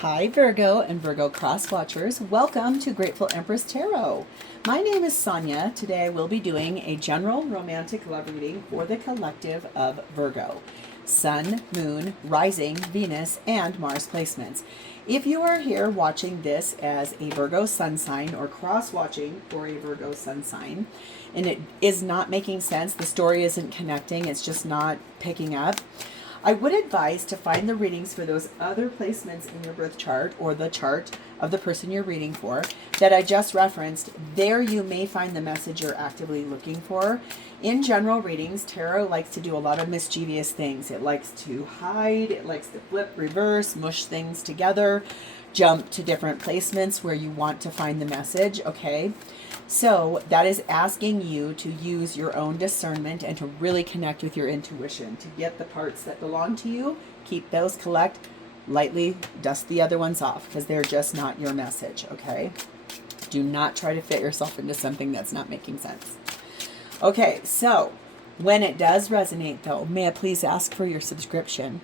Hi Virgo and Virgo cross watchers. Welcome to Grateful Empress Tarot. My name is Sonia. Today I will be doing a general romantic love reading for the collective of Virgo. Sun, Moon, Rising, Venus, and Mars placements. If you are here watching this as a Virgo sun sign or cross watching for a Virgo sun sign, and it is not making sense, the story isn't connecting, it's just not picking up, I would advise to find the readings for those other placements in your birth chart or the chart of the person you're reading for that I just referenced. There you may find the message you're actively looking for. In general readings, tarot likes to do a lot of mischievous things. It likes to hide, it likes to flip, reverse, mush things together, jump to different placements where you want to find the message, okay? So that is asking you to use your own discernment and to really connect with your intuition, to get the parts that belong to you, keep those, collect, lightly dust the other ones off because they're just not your message, okay? Do not try to fit yourself into something that's not making sense. Okay, so when it does resonate though, may I please ask for your subscription?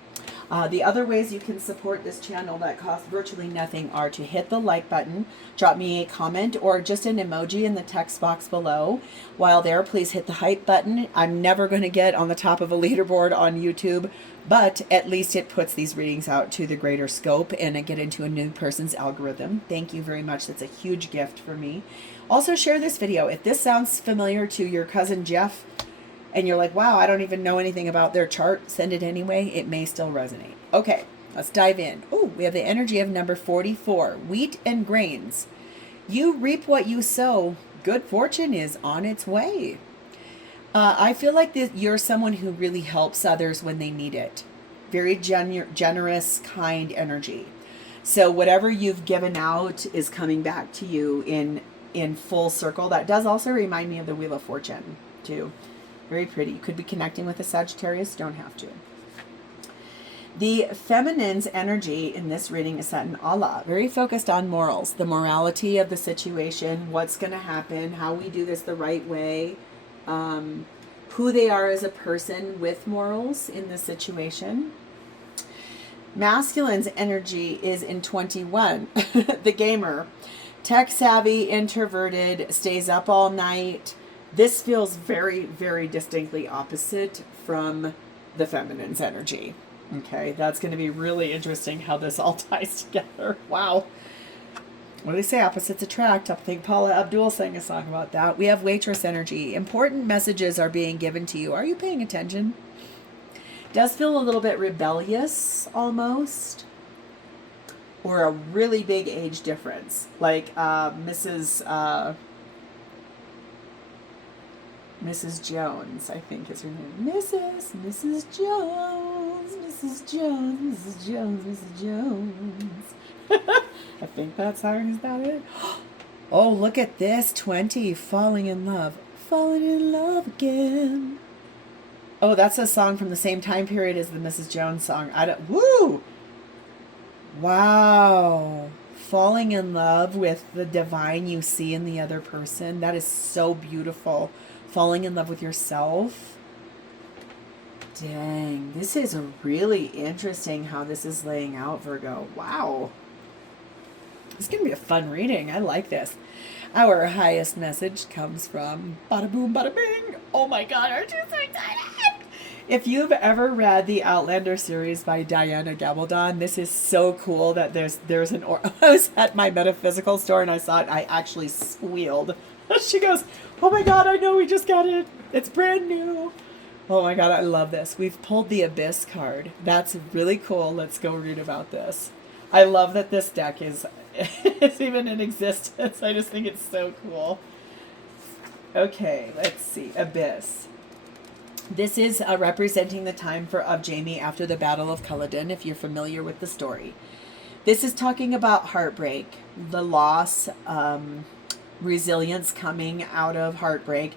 The other ways you can support this channel that cost virtually nothing are to hit the like button, drop me a comment, or just an emoji in the text box below. While there, please hit the hype button. I'm never going to get on the top of a leaderboard on YouTube, but at least it puts these readings out to the greater scope and I get into a new person's algorithm. Thank you very much. That's a huge gift for me. Also, share this video. If this sounds familiar to your cousin Jeff, and you're like, wow, I don't even know anything about their chart, send it anyway. It may still resonate. Okay, let's dive in. Oh, we have the energy of number 44, wheat and grains. You reap what you sow. Good fortune is on its way. I feel like you're someone who really helps others when they need it. Very generous, kind energy. So whatever you've given out is coming back to you in full circle. That does also remind me of the Wheel of Fortune, too. Very pretty. You could be connecting with a Sagittarius. Don't have to. The feminine's energy in this reading is set in Allah. Very focused on morals. The morality of the situation. What's going to happen. How we do this the right way. Who they are as a person with morals in this situation. Masculine's energy is in 21. The gamer. Tech savvy, introverted, stays up all night. This feels very, very distinctly opposite from the feminine's energy. Okay, that's going to be really interesting how this all ties together. Wow. What do they say? Opposites attract. I think Paula Abdul sang a song about that. We have waitress energy. Important messages are being given to you. Are you paying attention? Does feel a little bit rebellious almost. Or a really big age difference. Like Mrs. Jones, I think is her name. Mrs. Jones, Mrs. Jones, Mrs. Jones, Mrs. Jones. I think that's her. Is that it? Oh, look at this. 20, falling in love. Falling in love again. Oh, that's a song from the same time period as the Mrs. Jones song. Woo! Wow. Falling in love with the divine you see in the other person. That is so beautiful. Falling in love with yourself. Dang, this is really interesting how this is laying out, Virgo. Wow. It's going to be a fun reading. I like this. Our highest message comes from bada boom, bada bing. Oh my God, aren't you so excited? If you've ever read the Outlander series by Diana Gabaldon, this is so cool that there's an I was at my metaphysical store and I saw it. I actually squealed. She goes, oh my God, I know, we just got it. It's brand new. Oh my God, I love this. We've pulled the Abyss card. That's really cool. Let's go read about this. I love that this deck is even in existence. I just think it's so cool. Okay, let's see. Abyss. This is representing the time of Jaime after the Battle of Culloden, if you're familiar with the story. This is talking about heartbreak, the loss, resilience coming out of heartbreak.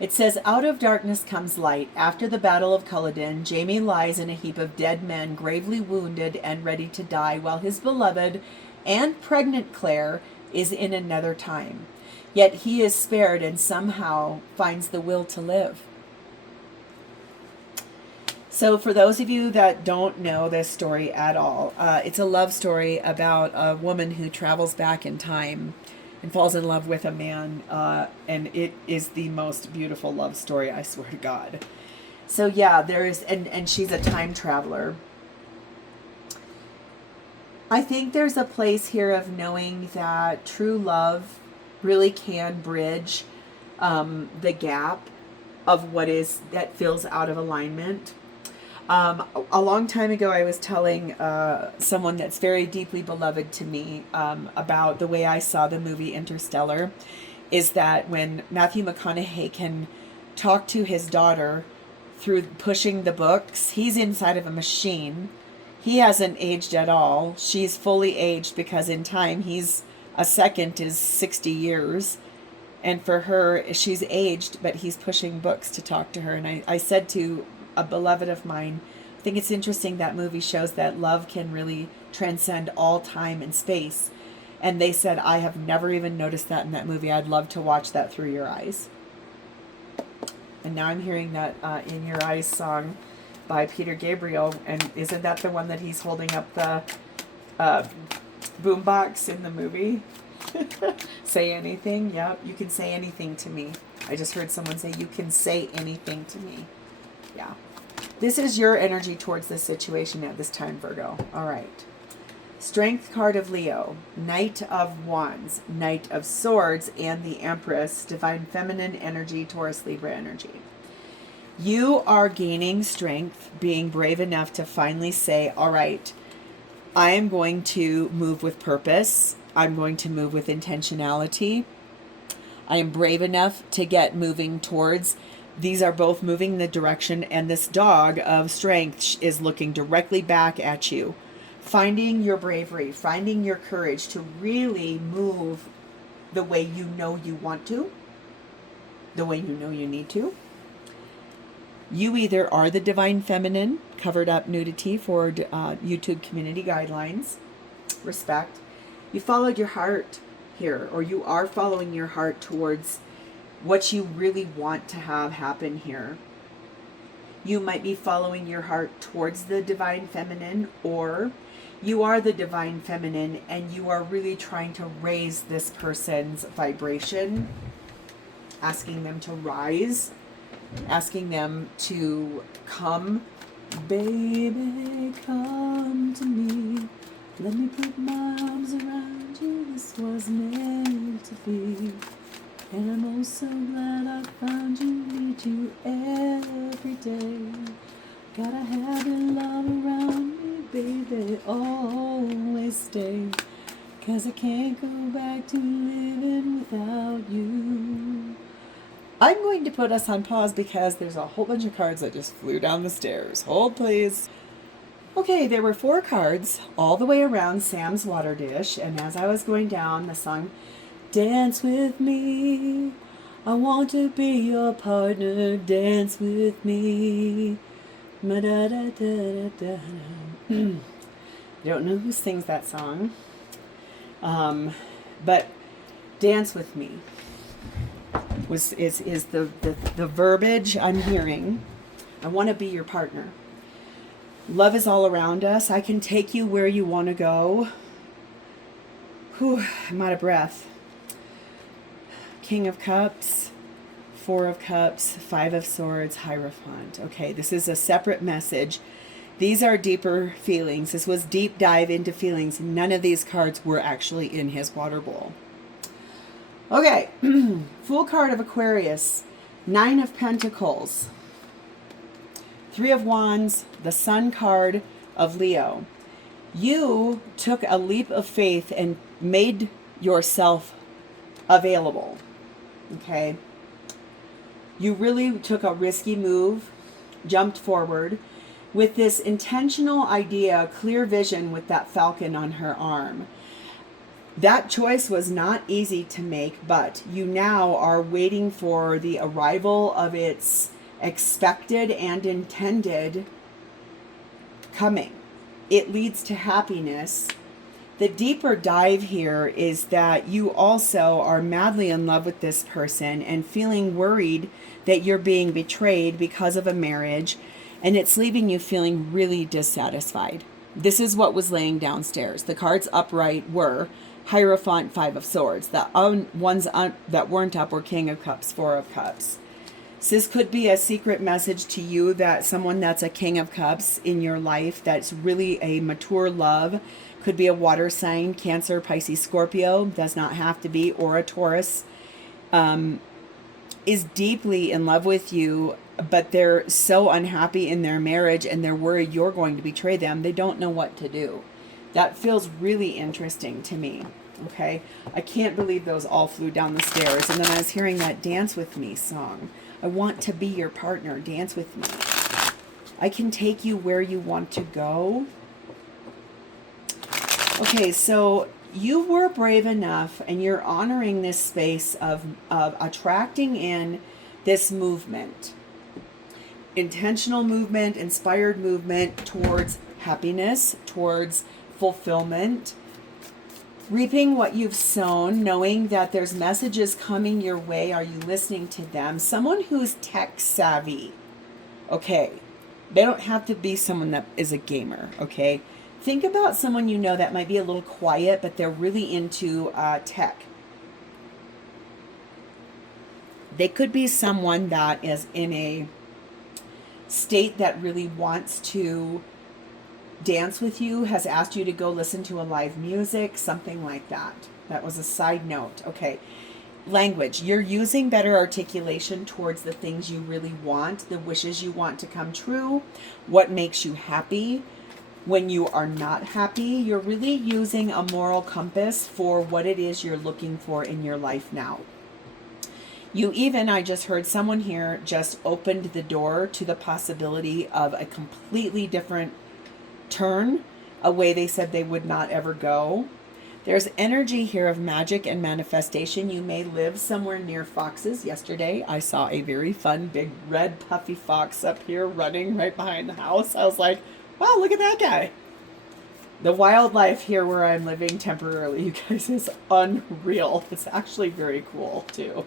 It says, out of darkness comes light. After the Battle of Culloden, Jaime lies in a heap of dead men, gravely wounded and ready to die, while his beloved and pregnant Claire is in another time. Yet he is spared and somehow finds the will to live. So, for those of you that don't know this story at all, it's a love story about a woman who travels back in time and falls in love with a man, and it is the most beautiful love story, I swear to God. So, yeah, and she's a time traveler. I think there's a place here of knowing that true love really can bridge the gap of what is that feels out of alignment. A long time ago, I was telling someone that's very deeply beloved to me about the way I saw the movie Interstellar, is that when Matthew McConaughey can talk to his daughter through pushing the books, he's inside of a machine. He hasn't aged at all. She's fully aged because in time, a second is 60 years. And for her, she's aged, but he's pushing books to talk to her. And I said to a beloved of mine, I think it's interesting that movie shows that love can really transcend all time and space. And they said, I have never even noticed that in that movie. I'd love to watch that through your eyes. And now I'm hearing that In Your Eyes song by Peter Gabriel. And isn't that the one that he's holding up the boombox in the movie? Say anything? Yeah, you can say anything to me. I just heard someone say, you can say anything to me. Yeah. This is your energy towards this situation at this time, Virgo. All right. Strength card of Leo, Knight of Wands, Knight of Swords, and the Empress, Divine Feminine energy, Taurus, Libra energy. You are gaining strength, being brave enough to finally say, all right, I am going to move with purpose. I'm going to move with intentionality. I am brave enough to get moving towards. These are both moving in the direction, and this dog of strength is looking directly back at you. Finding your bravery, finding your courage to really move the way you know you want to, the way you know you need to. You either are the Divine Feminine, covered up nudity for YouTube community guidelines, respect. You followed your heart here, or you are following your heart towards what you really want to have happen here. You might be following your heart towards the Divine Feminine, or you are the Divine Feminine and you are really trying to raise this person's vibration, asking them to rise, asking them to come. Baby, come to me. Let me put my arms around you. This was meant to be. And I'm oh so glad I found you. Need you every day. Gotta have your love around me, baby. Always stay. 'Cause I can't go back to living without you. I'm going to put us on pause because there's a whole bunch of cards that just flew down the stairs. Hold, please. Okay, there were 4 cards all the way around Sam's water dish, and as I was going down, the song, Dance with me, I want to be your partner, dance with me. I don't know who sings that song, but Dance with Me is the verbiage I'm hearing. I want to be your partner. Love is all around us. I can take you where you want to go. Whew, I'm out of breath. King of Cups, 4 of Cups, 5 of Swords, Hierophant. Okay, this is a separate message. These are deeper feelings. This was deep dive into feelings. None of these cards were actually in his water bowl. Okay, Fool card of Aquarius, 9 of Pentacles, 3 of Wands, the Sun card of Leo. You took a leap of faith and made yourself available. Okay? You really took a risky move, jumped forward with this intentional idea, clear vision with that falcon on her arm. That choice was not easy to make, but you now are waiting for the arrival of its expected and intended coming. It leads to happiness. The deeper dive here is that you also are madly in love with this person and feeling worried that you're being betrayed because of a marriage. and it's leaving you feeling really dissatisfied. This is what was laying downstairs. The cards upright were Hierophant, Five of Swords. The ones that weren't up were King of Cups, Four of Cups. So this could be a secret message to you that someone that's a King of Cups in your life, that's really a mature love, could be a water sign, Cancer, Pisces, Scorpio, does not have to be, or a Taurus, is deeply in love with you, but they're so unhappy in their marriage and they're worried you're going to betray them. They don't know what to do. That feels really interesting to me. Okay. I can't believe those all flew down the stairs. And then I was hearing that Dance With Me song. I want to be your partner. Dance with me. I can take you where you want to go. Okay. So you were brave enough and you're honoring this space of attracting in this movement. Intentional movement, inspired movement towards happiness, towards fulfillment, reaping what you've sown, knowing that there's messages coming your way. Are you listening to them? Someone who's tech savvy. Okay. They don't have to be someone that is a gamer. Okay. Think about someone you know that might be a little quiet, but they're really into tech. They could be someone that is in a state that really wants to dance with you, has asked you to go listen to a live music, something like that. That was a side note. Okay. Language. You're using better articulation towards the things you really want, the wishes you want to come true, what makes you happy. When you are not happy, you're really using a moral compass for what it is you're looking for in your life now. You even, I just heard someone here just opened the door to the possibility of a completely different turn, a way they said they would not ever go. There's energy here of magic and manifestation. You may live somewhere near foxes. Yesterday, I saw a very fun, big, red, puffy fox up here running right behind the house. I was like, wow, look at that guy. The wildlife here where I'm living temporarily, you guys, is unreal. It's actually very cool, too.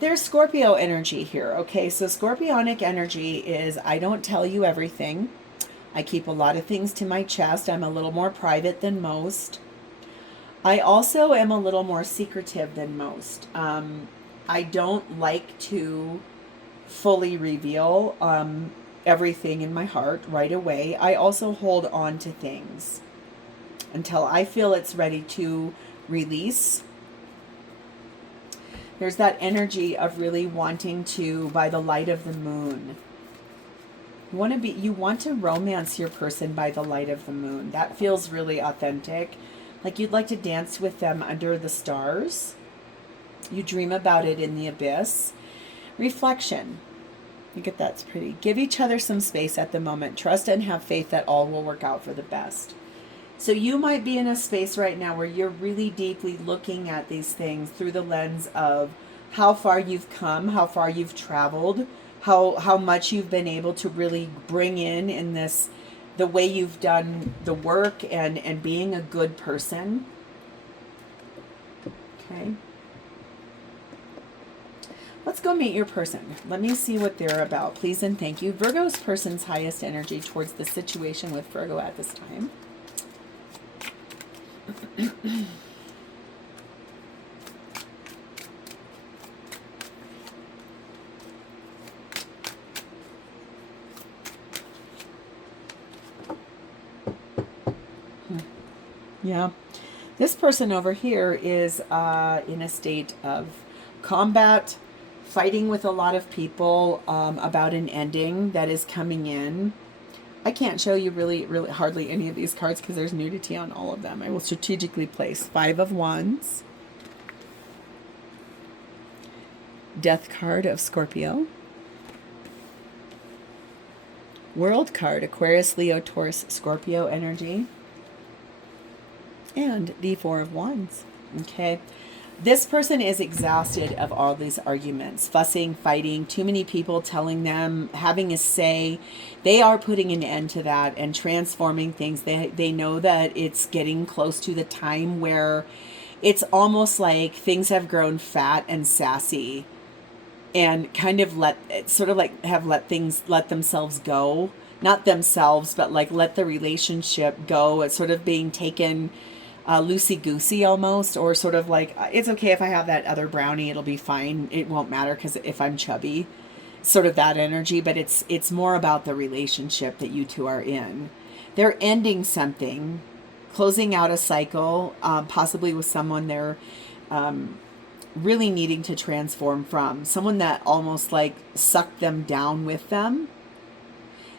There's Scorpio energy here. Okay, so Scorpionic energy is I don't tell you everything. I keep a lot of things to my chest. I'm a little more private than most. I also am a little more secretive than most. I don't like to fully reveal everything in my heart right away. I also hold on to things until I feel it's ready to release. There's that energy of really wanting to, by the light of the moon. You want to romance your person by the light of the moon. That feels really authentic. Like you'd like to dance with them under the stars. You dream about it in the abyss. Reflection. Look at that's pretty. Give each other some space at the moment. Trust and have faith that all will work out for the best. So you might be in a space right now where you're really deeply looking at these things through the lens of how far you've come, how far you've traveled, how much you've been able to really bring in this, the way you've done the work and being a good person. Okay. Let's go meet your person. Let me see what they're about. Please and thank you. Virgo's person's highest energy towards the situation with Virgo at this time. Yeah. This person over here is in a state of combat, fighting with a lot of people about an ending that is coming in. I can't show you really hardly any of these cards because there's nudity on all of them. I will strategically place 5 of Wands, Death card of Scorpio, World card, Aquarius, Leo, Taurus, Scorpio energy, and the 4 of Wands. Okay. This person is exhausted of all these arguments, fussing, fighting, too many people telling them, having a say. They are putting an end to that and transforming things. They know that it's getting close to the time where it's almost like things have grown fat and sassy. and kind of sort of like have let themselves go. Not themselves, but like let the relationship go. It's sort of being taken loosey-goosey almost, or sort of like, it's okay if I have that other brownie, it'll be fine. It won't matter because if I'm chubby, sort of that energy. But it's more about the relationship that you two are in. They're ending something, closing out a cycle, possibly with someone they're really needing to transform from, someone that almost like sucked them down with them.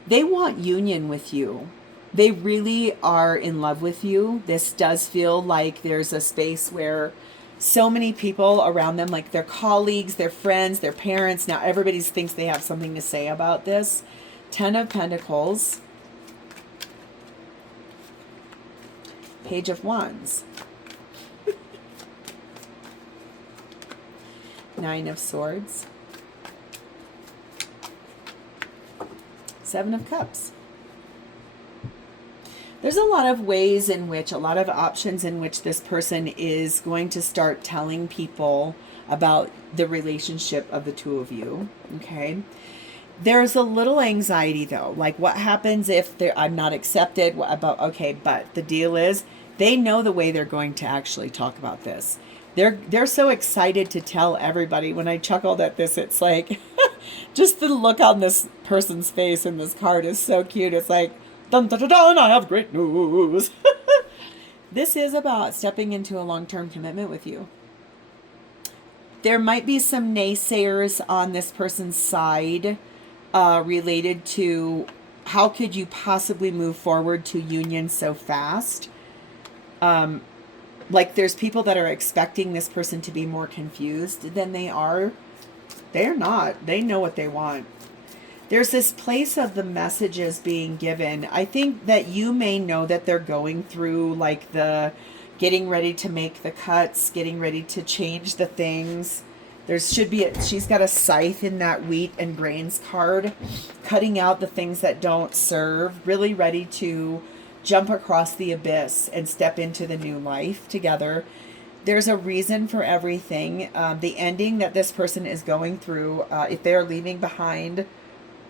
They want union with you. They really are in love with you. This does feel like there's a space where so many people around them, like their colleagues, their friends, their parents, now everybody thinks they have something to say about this. 10 of Pentacles. Page of Wands. 9 of Swords. 7 of Cups. There's a lot of ways in which, a lot of options in which this person is going to start telling people about the relationship of the two of you, okay? There's a little anxiety though, like what happens if I'm not accepted, but the deal is they know the way they're going to actually talk about this. They're so excited to tell everybody. When I chuckled at this, it's like, just the look on this person's face in this card is so cute. It's like, dun dun dun dun, I have great news. This is about stepping into a long-term commitment with you. There might be some naysayers on this person's side related to how could you possibly move forward to union so fast. Like there's people that are expecting this person to be more confused than they are. They're not. They know what they want. There's this place of the messages being given. I think that you may know that they're going through like the getting ready to make the cuts, getting ready to change the things. She's got a scythe in that wheat and grains card, cutting out the things that don't serve, really ready to jump across the abyss and step into the new life together. There's a reason for everything. The ending that this person is going through, if they're leaving behind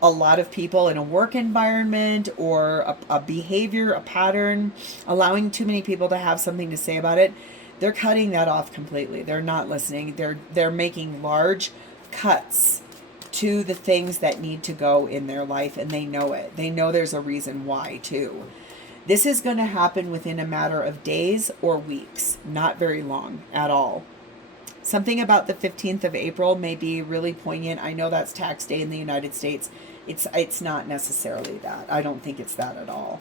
a lot of people in a work environment or a behavior, a pattern, allowing too many people to have something to say about it, they're cutting that off completely. They're not listening. They're making large cuts to the things that need to go in their life, and they know it. They know there's a reason why too. This is going to happen within a matter of days or weeks, not very long at all. Something about the 15th of April may be really poignant. I know that's tax day in the United States. It's not necessarily that. I don't think it's that at all.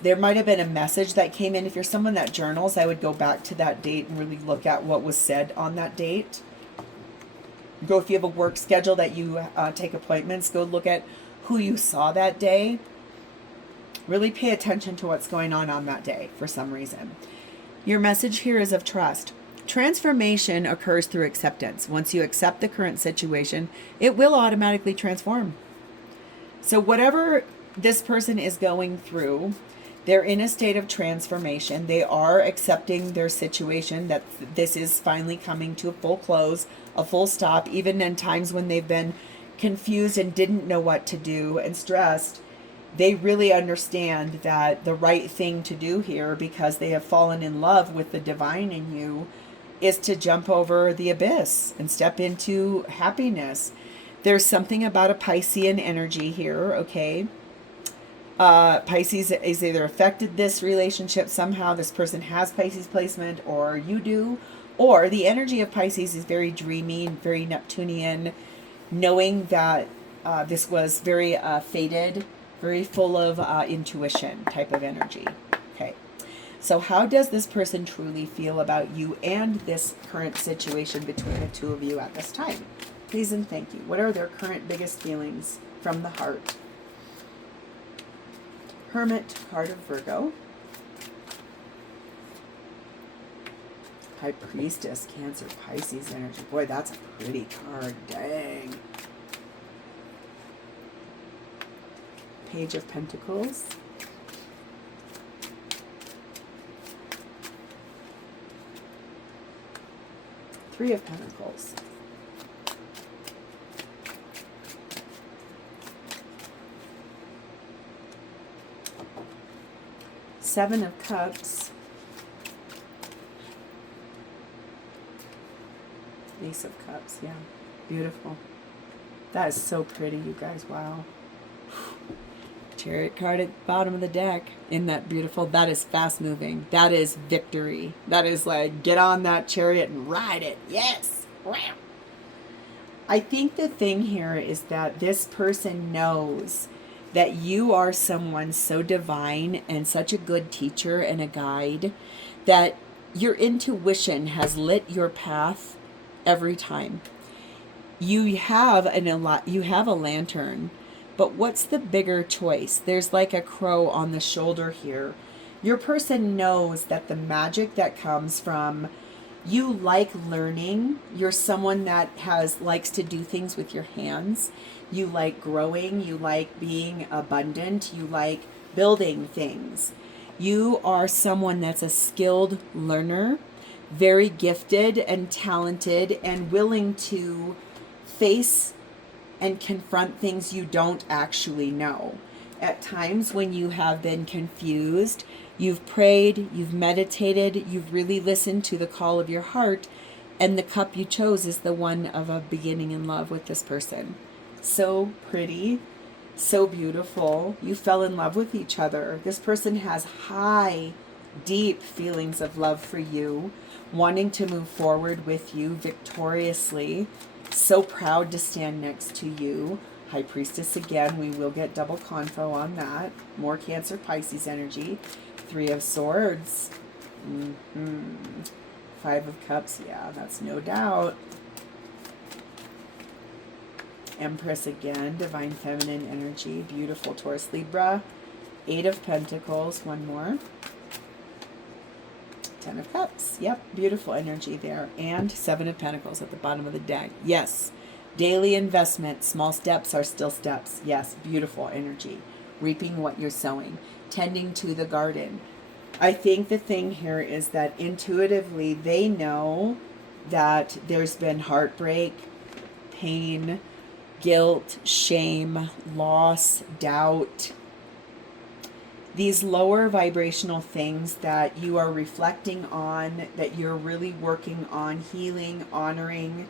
There might have been a message that came in. If you're someone that journals, I would go back to that date and really look at what was said on that date. Go, if you have a work schedule that you take appointments, go look at who you saw that day. Really pay attention to what's going on that day for some reason. Your message here is of trust. Transformation occurs through acceptance. Once you accept the current situation, it will automatically transform. So whatever this person is going through, they're in a state of transformation. They are accepting their situation, that this is finally coming to a full close, a full stop, even in times when they've been confused and didn't know what to do and stressed. They really understand that the right thing to do here, because they have fallen in love with the divine in you, is to jump over the abyss and step into happiness. There's something about a Piscean energy here, okay? Pisces is either affected this relationship somehow. This person has Pisces placement, or you do. Or the energy of Pisces is very dreamy, very Neptunian, knowing that this was very fated, very full of intuition type of energy. Okay. So how does this person truly feel about you and this current situation between the two of you at this time? Please and thank you. What are their current biggest feelings from the heart? Hermit, card of Virgo. High Priestess, Cancer, Pisces energy. Boy, that's a pretty card. Dang. Page of Pentacles. Three of Pentacles. Seven of Cups. Ace of Cups, yeah. Beautiful. That is so pretty, you guys. Wow. Chariot card at the bottom of the deck. Isn't that beautiful? That is fast moving. That is victory. That is like, get on that chariot and ride it. Yes. I think the thing here is that this person knows that you are someone so divine and such a good teacher and a guide that your intuition has lit your path every time. You have a lantern, but what's the bigger choice? There's like a crow on the shoulder here. Your person knows that the magic that comes from you like learning. You're someone that likes to do things with your hands. You like growing. You like being abundant. You like building things. You are someone that's a skilled learner, very gifted and talented, and willing to face and confront things you don't actually know. At times when you have been confused, you've prayed, you've meditated, you've really listened to the call of your heart, and the cup you chose is the one of a beginning in love with this person. So pretty, so beautiful. You fell in love with each other. This person has high, deep feelings of love for you, wanting to move forward with you victoriously. So proud to stand next to you. High Priestess again, we will get double confo on that. More Cancer Pisces energy. Three of Swords. Five of Cups, yeah, that's no doubt. Empress again, Divine Feminine energy. Beautiful Taurus Libra. Eight of Pentacles, one more. Ten of Cups, yep, beautiful energy there. And Seven of Pentacles at the bottom of the deck. Yes, daily investment, small steps are still steps. Yes, beautiful energy. Reaping what you're sowing, tending to the garden. I think the thing here is that intuitively they know that there's been heartbreak, pain, guilt, shame, loss, doubt. These lower vibrational things that you are reflecting on, that you're really working on healing, honoring.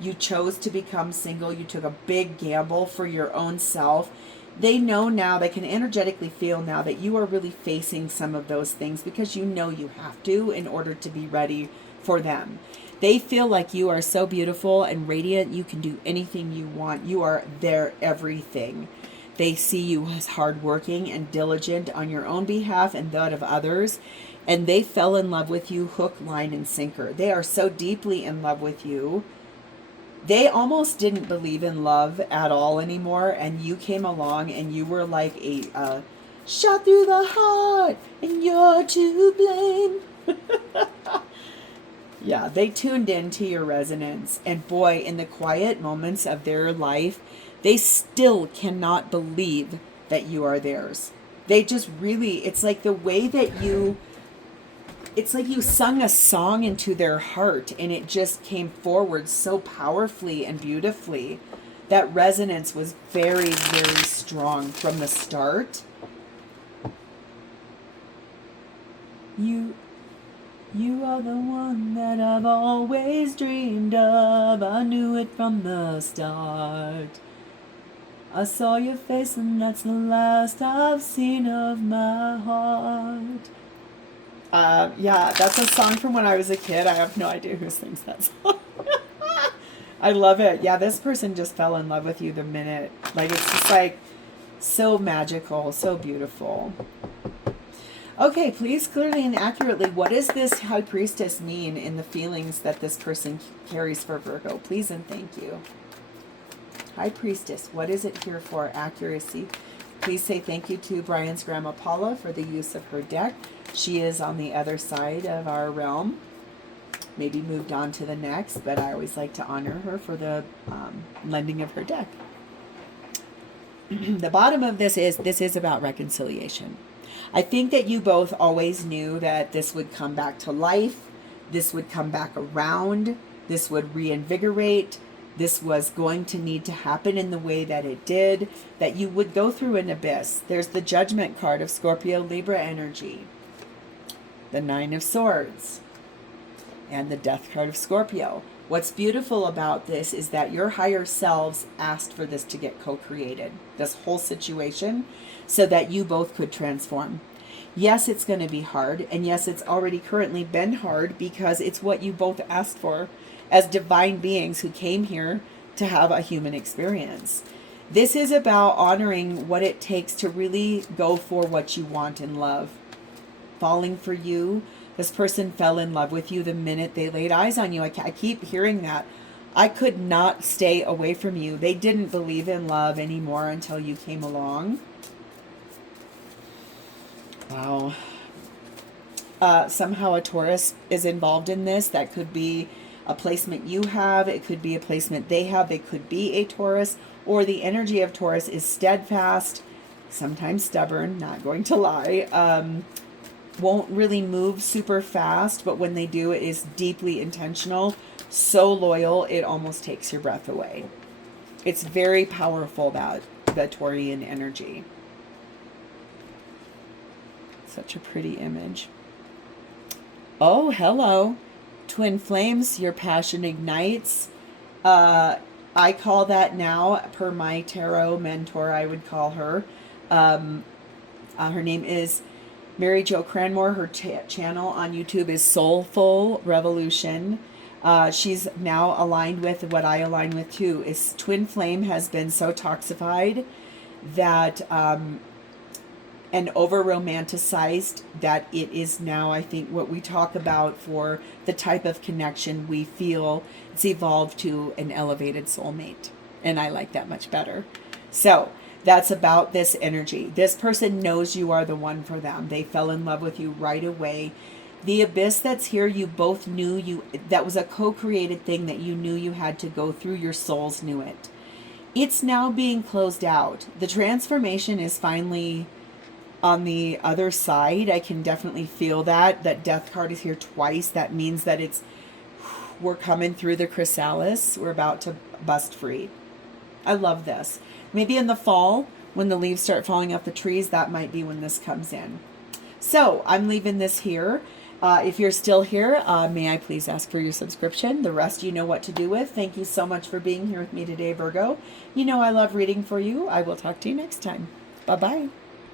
You chose to become single. You took a big gamble for your own self. They know now, they can energetically feel now that you are really facing some of those things because you know you have to in order to be ready for them. They feel like you are so beautiful and radiant. You can do anything you want. You are their everything. They see you as hardworking and diligent on your own behalf and that of others. And they fell in love with you hook, line, and sinker. They are so deeply in love with you. They almost didn't believe in love at all anymore. And you came along and you were like a shot through the heart and you're to blame. Yeah, they tuned into your resonance. And boy, in the quiet moments of their life, they still cannot believe that you are theirs. They just really, it's like the way that it's like you sung a song into their heart and it just came forward so powerfully and beautifully. That resonance was very, very strong from the start. You are the one that I've always dreamed of. I knew it from the start. I saw your face and that's the last I've seen of my heart. Yeah, that's a song from when I was a kid. I have no idea who sings that song. I love it. Yeah, this person just fell in love with you the minute. Like, it's just like so magical, so beautiful. Okay, please clearly and accurately, what does this High Priestess mean in the feelings that this person carries for Virgo? Please and thank you. High Priestess, what is it here for? Accuracy. Please say thank you to Brian's Grandma Paula for the use of her deck. She is on the other side of our realm. Maybe moved on to the next, but I always like to honor her for the lending of her deck. The bottom of this is about reconciliation. I think that you both always knew that this would come back to life. This would come back around. This would reinvigorate. This was going to need to happen in the way that it did, that you would go through an abyss. There's the Judgment card of Scorpio Libra energy. the Nine of Swords, and the Death card of Scorpio. What's beautiful about this is that your higher selves asked for this to get co-created, this whole situation, so that you both could transform. Yes, it's going to be hard, and yes, it's already currently been hard because it's what you both asked for as divine beings who came here to have a human experience. This is about honoring what it takes to really go for what you want in love. Falling for you. This person fell in love with you the minute they laid eyes on you. I keep hearing that. I could not stay away from you. They didn't believe in love anymore until you came along. Wow. Somehow a Taurus is involved in this. That could be a placement you have. It could be a placement they have. It could be a Taurus, or the energy of Taurus is steadfast, sometimes stubborn, not going to lie. Won't really move super fast, but when they do, it is deeply intentional, so loyal, it almost takes your breath away. It's very powerful, that the Taurian energy. Such a pretty image. Oh, hello. Twin flames, your passion ignites. I call that now, per my tarot mentor, I would call her. Her name is Mary Jo Cranmore. Her channel on YouTube is Soulful Revolution. She's now aligned with what I align with too. Is twin flame has been so toxified that and over romanticized that it is now, I think, what we talk about for the type of connection we feel. It's evolved to an elevated soulmate, and I like that much better. So that's about this energy. This person knows you are the one for them. They fell in love with you right away. The abyss that's here, you both knew you, that was a co-created thing that you knew you had to go through. Your souls knew it. It's now being closed out. The transformation is finally on the other side. I can definitely feel that. That death card is here twice. That means that we're coming through the chrysalis. We're about to bust free. I love this. Maybe in the fall, when the leaves start falling off the trees, that might be when this comes in. So I'm leaving this here. If you're still here, may I please ask for your subscription? The rest you know what to do with. Thank you so much for being here with me today, Virgo. You know I love reading for you. I will talk to you next time. Bye-bye.